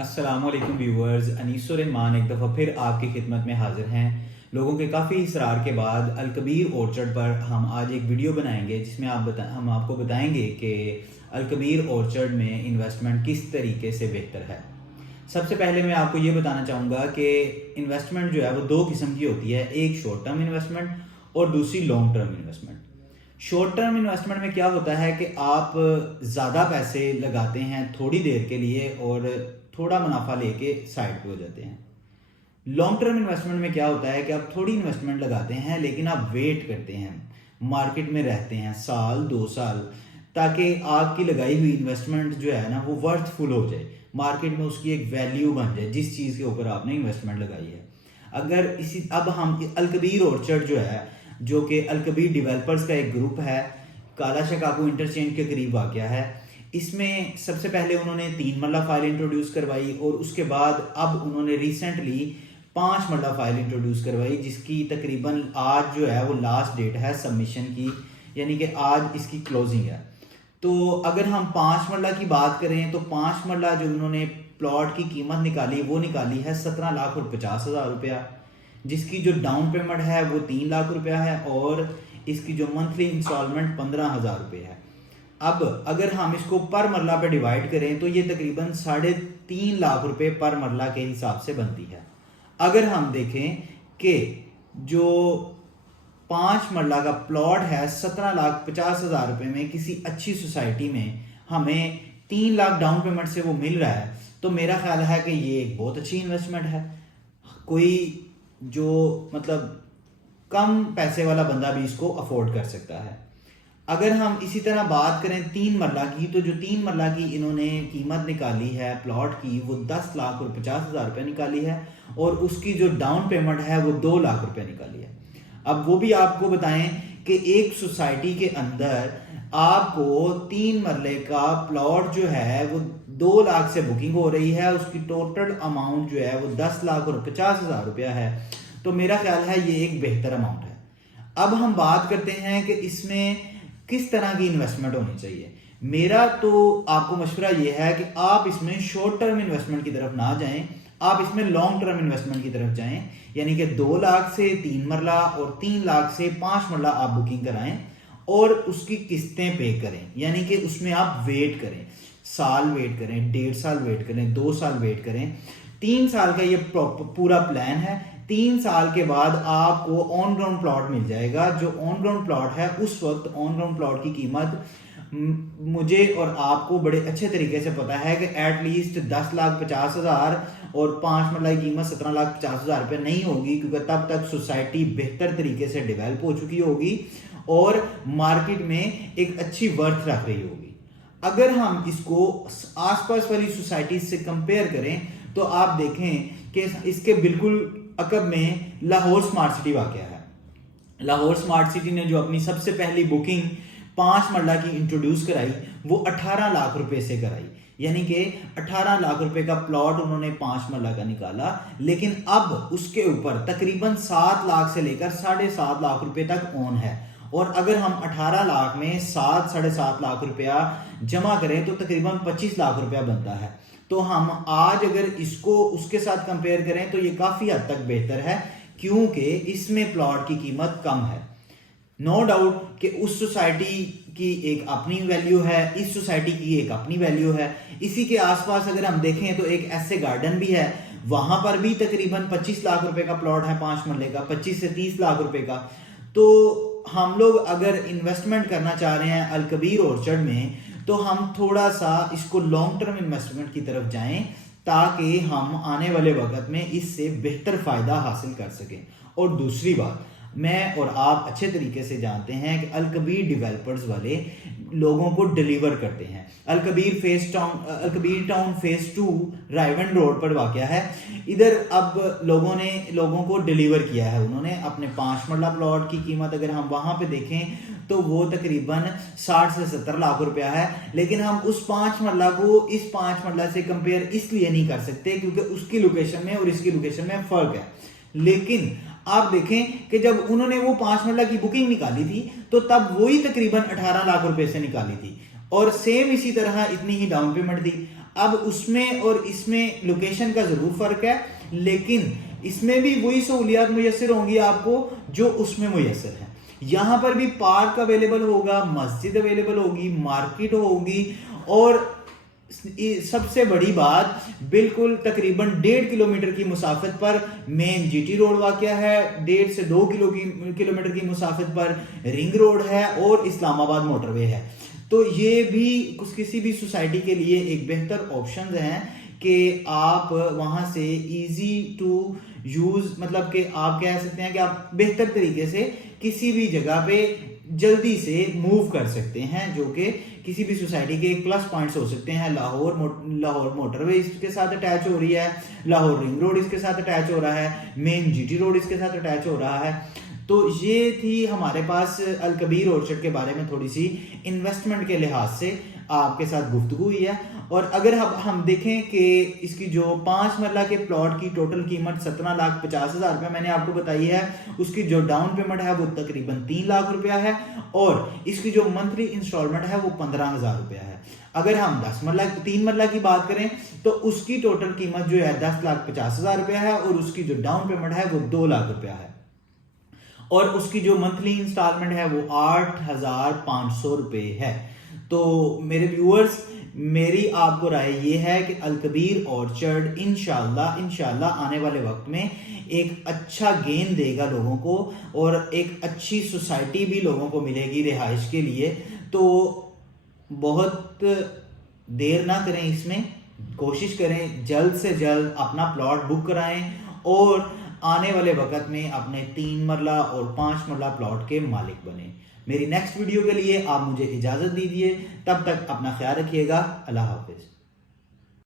अस्सलाम वालेकुम व्यूवर्स, अनीस रहमान एक दफ़ा फिर आपकी खिदमत में हाजिर हैं। लोगों के काफ़ी इसरार के बाद अलकबीर ऑर्चर्ड पर हम आज एक वीडियो बनाएंगे जिसमें हम आपको बताएंगे कि अलकबीर ऑर्चर्ड में इन्वेस्टमेंट किस तरीके से बेहतर है। सबसे पहले मैं आपको ये बताना चाहूँगा कि इन्वेस्टमेंट जो है वो दो किस्म की होती है, एक शॉर्ट टर्म इन्वेस्टमेंट और दूसरी long term investment. Short term investment में क्या होता है कि आप ज़्यादा पैसे लगाते हैं थोड़ी देर के लिए और थोड़ा मुनाफा लेके साइड पे हो जाते हैं। लॉन्ग टर्म इन्वेस्टमेंट में क्या होता है कि आप थोड़ी इन्वेस्टमेंट लगाते हैं लेकिन आप वेट करते हैं, मार्केट में रहते हैं साल 2 साल, ताकि आपकी लगाई हुई इन्वेस्टमेंट जो है ना वो वर्थफुल हो जाए, मार्केट में उसकी एक वैल्यू बन जाए जिस चीज़ के ऊपर आपने इन्वेस्टमेंट लगाई है। अगर इसी अब हम अलकबीर ऑर्चर्ड जो है, जो कि अलकबीर डेवलपर्स का एक ग्रुप है, काला शकाकू इंटरचेंज के करीब वाक़या है, इसमें सबसे पहले उन्होंने 3 मरला फाइल इंट्रोड्यूस करवाई और उसके बाद अब उन्होंने रिसेंटली 5 मरला फाइल इंट्रोड्यूस करवाई, जिसकी तकरीबन आज जो है वो लास्ट डेट है सबमिशन की, यानी कि आज इसकी क्लोजिंग है। तो अगर हम 5 मरला की बात करें तो 5 मरला जो उन्होंने प्लॉट की कीमत निकाली वो निकाली है 17,50,000 रुपया, जिसकी जो डाउन पेमेंट है वो 3 लाख रुपया है और इसकी जो मंथली इंस्टॉलमेंट 15,000 रुपये है। अब अगर हम इसको पर मरला पे डिवाइड करें तो ये तकरीबन 3.5 लाख रुपए पर मरला के हिसाब से बनती है। अगर हम देखें कि जो 5 मरला का प्लॉट है 17,50,000 रुपये में किसी अच्छी सोसाइटी में हमें 3 लाख डाउन पेमेंट से वो मिल रहा है, तो मेरा ख्याल है कि ये एक बहुत अच्छी इन्वेस्टमेंट है। कोई जो मतलब कम पैसे वाला बंदा भी इसको अफोर्ड कर सकता है। अगर हम इसी तरह बात करें 3 मरला की, तो जो 3 मरला की इन्होंने कीमत निकाली है प्लॉट की वो 10,50,000 रुपये निकाली है और उसकी जो डाउन पेमेंट है वो 2 लाख रुपये निकाली है। अब वो भी आपको बताएं कि एक सोसाइटी के अंदर आपको 3 मरले का प्लॉट जो है वो 2 लाख से बुकिंग हो रही है, उसकी टोटल अमाउंट जो है वो 10,50,000 रुपया है, तो मेरा ख्याल है ये एक बेहतर अमाउंट है। अब हम बात करते हैं कि इसमें किस तरह की इन्वेस्टमेंट होनी चाहिए। मेरा तो आपको मशवरा ये है कि आप इसमें शॉर्ट टर्म इन्वेस्टमेंट की तरफ ना जाएं, आप इसमें लॉन्ग टर्म इन्वेस्टमेंट की तरफ जाएं, यानी कि 2 लाख से 3 मरला और 3 लाख से 5 मरला आप बुकिंग कराएं और उसकी किस्तें पे करें, यानी कि उसमें आप वेट करें, साल वेट करें, 1.5 साल वेट करें, 2 साल वेट करें, 3 साल का ये पूरा प्लान है। 3 साल के बाद आपको ऑन ग्राउंड प्लॉट मिल जाएगा। जो ऑन ग्राउंड प्लॉट है उस वक्त ऑन ग्राउंड प्लॉट की कीमत मुझे और आपको बड़े अच्छे तरीके से पता है कि एटलीस्ट 10,50,000 और 5 मरला की कीमत 17,50,000 रुपये नहीं होगी, क्योंकि तब तक सोसाइटी बेहतर तरीके से डेवलप हो चुकी होगी और मार्केट में एक अच्छी वर्थ रख रही होगी। अगर हम इसको आसपास वाली सोसाइटी से कंपेयर करें तो आप देखें कि इसके बिल्कुल अकब में लाहौर स्मार्ट सिटी वाक़या है। लाहौर स्मार्ट सिटी ने जो अपनी सबसे पहली बुकिंग 5 मरला की इंट्रोड्यूस कराई वो 18 लाख रुपए से कराई, यानी कि 18 लाख रुपए का प्लॉट उन्होंने 5 मरला का निकाला, लेकिन अब उसके ऊपर तकरीबन 7 लाख से लेकर 7.5 लाख रुपए तक ऑन है। और अगर हम 18 लाख में 7-7.5 लाख रुपया जमा करें तो तकरीबन 25 लाख रुपया बनता है। तो हम आज अगर इसको उसके साथ कंपेयर करें तो ये काफ़ी हद तक बेहतर है, क्योंकि इसमें प्लॉट की कीमत कम है। नो डाउट कि उस सोसाइटी की एक अपनी वैल्यू है, इस सोसाइटी की एक अपनी वैल्यू है। इसी के आसपास अगर हम देखें तो एक ऐसे गार्डन भी है, वहां पर भी तकरीबन 25 लाख रुपए का प्लॉट है 5 मरले का, 25 से 30 लाख रुपए का। तो हम लोग अगर इन्वेस्टमेंट करना चाह रहे हैं अलकबीर ऑर्चर्ड में तो हम थोड़ा सा इसको लॉन्ग टर्म इन्वेस्टमेंट की तरफ जाएं, ताकि हम आने वाले वक्त में इससे बेहतर फायदा हासिल कर सकें। और दूसरी बात, मैं और आप अच्छे तरीके से जानते हैं कि अलकबीर डेवलपर्स वाले लोगों को डिलीवर करते हैं। अलकबीर टाउन फेज 2 रायवन रोड पर वाक़या है। इधर अब लोगों को डिलीवर किया है उन्होंने अपने 5 मरला प्लॉट की कीमत अगर हम वहां पे देखें तो वो तकरीबन 60 से 70 लाख रुपया है, लेकिन हम उस 5 मरला को इस 5 मरला से कंपेयर इसलिए नहीं कर सकते क्योंकि उसकी लोकेशन में और इसकी लोकेशन में फर्क है। लेकिन आप देखें कि जब उन्होंने वो 5 मरला की बुकिंग निकाली थी तो तब वही तकरीबन 18 लाख रुपए से निकाली थी और सेम इसी तरह इतनी ही डाउन पेमेंट थी। اب اس میں اور اس میں لوکیشن کا ضرور فرق ہے، لیکن اس میں بھی وہی سہولیات میسر ہوں گی آپ کو جو اس میں میسر ہیں۔ یہاں پر بھی پارک اویلیبل ہوگا، مسجد اویلیبل ہوگی، مارکیٹ ہوگی، اور سب سے بڑی بات بالکل تقریباً 1.5 کلومیٹر کی مسافت پر مین جی ٹی روڈ واقع ہے، 1.5 سے 2 کلومیٹر کی مسافت پر رنگ روڈ ہے، اور اسلام آباد موٹر وے ہے۔ تو یہ بھی کسی بھی سوسائٹی کے لیے ایک بہتر آپشنز ہیں کہ آپ وہاں سے ایزی ٹو یوز، مطلب کہ آپ کہہ سکتے ہیں کہ آپ بہتر طریقے سے کسی بھی جگہ پہ جلدی سے موو کر سکتے ہیں، جو کہ کسی بھی سوسائٹی کے ایک پلس پوائنٹس ہو سکتے ہیں۔ لاہور موٹر وے اس کے ساتھ اٹیچ ہو رہی ہے، لاہور رنگ روڈ اس کے ساتھ اٹیچ ہو رہا ہے، مین جی ٹی روڈ اس کے ساتھ اٹیچ ہو رہا ہے۔ تو یہ تھی ہمارے پاس الکبیر اورچرڈ کے بارے میں تھوڑی سی انویسٹمنٹ کے لحاظ سے آپ کے ساتھ گفتگو ہوئی ہے۔ اور اگر ہم دیکھیں کہ اس کی جو 5 مرلہ کے پلاٹ کی ٹوٹل قیمت 17,50,000 روپے میں نے آپ کو بتائی ہے، اس کی جو ڈاؤن پیمنٹ ہے وہ تقریباً 3 لاکھ روپیہ ہے، اور اس کی جو منتھلی انسٹالمنٹ ہے وہ 15,000 روپیہ ہے۔ اگر ہم 3 مرلہ کی بات کریں تو اس کی ٹوٹل قیمت جو ہے 10,50,000 روپیہ ہے، اور اس کی جو ڈاؤن پیمنٹ ہے وہ 2 لاکھ روپیہ ہے، اور اس کی جو منتھلی انسٹالمنٹ ہے وہ 8,500 روپے ہے۔ تو میرے ویورز، میری آپ کو رائے یہ ہے کہ الکبیر اورچرڈ انشاءاللہ آنے والے وقت میں ایک اچھا گین دے گا لوگوں کو، اور ایک اچھی سوسائٹی بھی لوگوں کو ملے گی رہائش کے لیے۔ تو بہت دیر نہ کریں، اس میں کوشش کریں جلد سے جلد اپنا پلاٹ بک کرائیں، اور آنے والے وقت میں اپنے 3 مرلہ اور 5 مرلہ پلاٹ کے مالک بنیں۔ میری نیکسٹ ویڈیو کے لیے آپ مجھے اجازت دیجیے، تب تک اپنا خیال رکھیے گا۔ اللہ حافظ۔